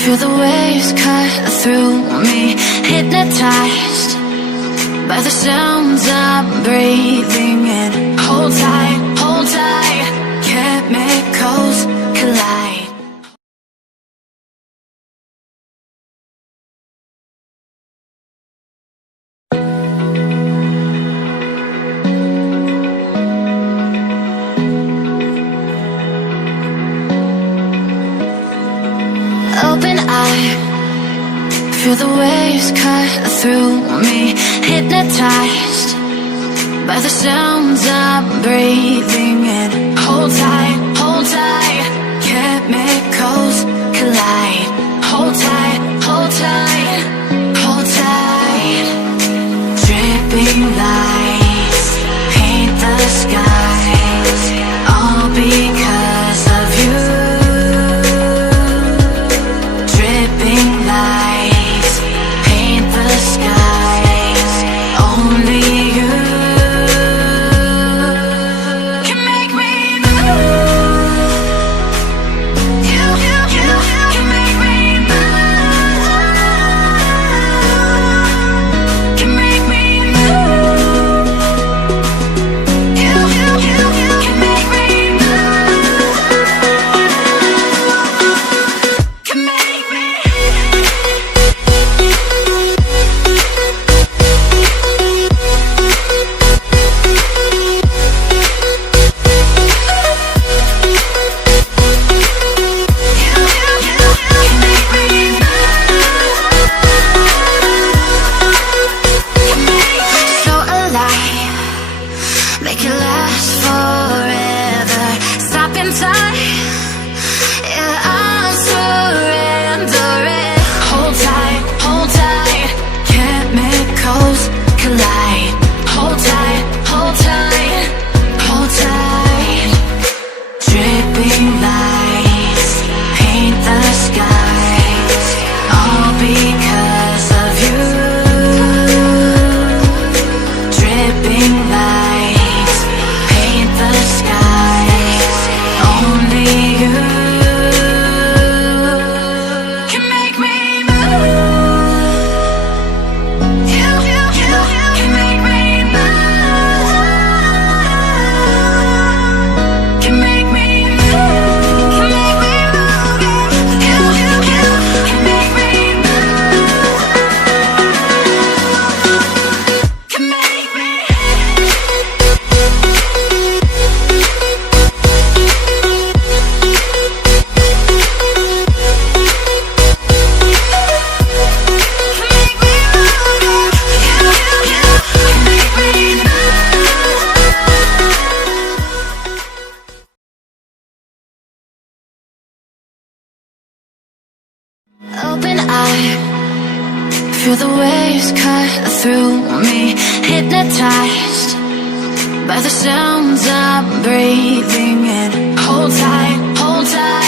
Feel the waves cut through me, hypnotized by the sounds I'm breathing in. Hold tight, chemicals collide. Open eye, feel the waves cut through me, hypnotized by the sounds I'm breathing in. Hold tight, chemicals collide. Hold tight, hold tight, hold tight. Dripping lights paint the skies, all because of you. Make it last forever. Stop in time. Yeah, I'll surrender it. Hold tight, chemicals collide. Hold tight, hold tight, hold tight. Dripping lights paint the skies, all because of you. Dripping lights paint the skies, only you can make me move. You can make me move. Can make me move. Can make me move. You can make me move. Can make me. Open eye, feel the waves cut through me, hypnotized by the sounds I'm breathing in. Hold tight, hold tight.